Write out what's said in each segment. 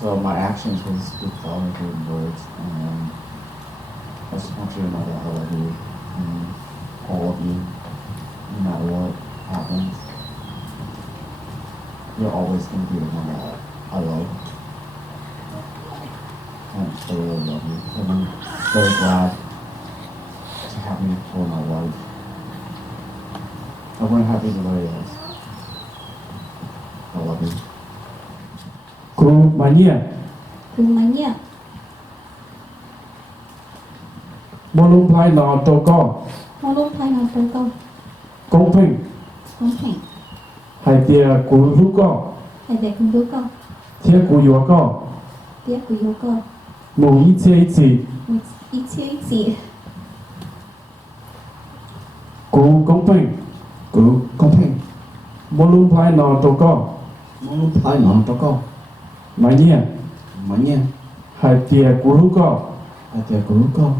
So my actions will speak louder than words, and I just want you to know that I love you, and all of you, no matter what happens. You're always going to be the one that I love. And I really love you. And I'm very glad to have you for my wife. I wouldn't have anybody else. I love you. Cô Mania, Rumania, Môn Phai Nọ Tô Co, Mô Lô Thai Nò Tô Câu, Công Phinh, Công Thành, Hải Tìa Cú Rú Co, Hải Đệ Cùng Đô Câu, Thiết Cú Yua Co, Tía Cú Yô Câu, Mù Ý Chê Ý Chì, Ý Chê Ý Chì, Cú Công Phinh, Cú công phim. Môn Phai Nọ Tô Co, Muốn phải nọ cho con. Mania, Mà nha. Hải Tìa Cú Rú Co, Ai chờ của con.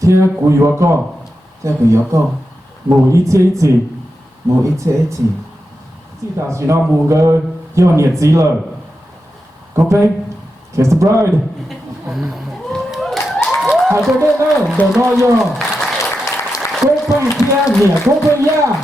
Thiết Cú Yua Co, Theo của gió con. Mù Ý Chê Ý Chì. Một ít sẽ ít gì. 记打许到5个要年纪了，公平 ，kiss the bride。好，这边呢，等到要公平天，也公平呀。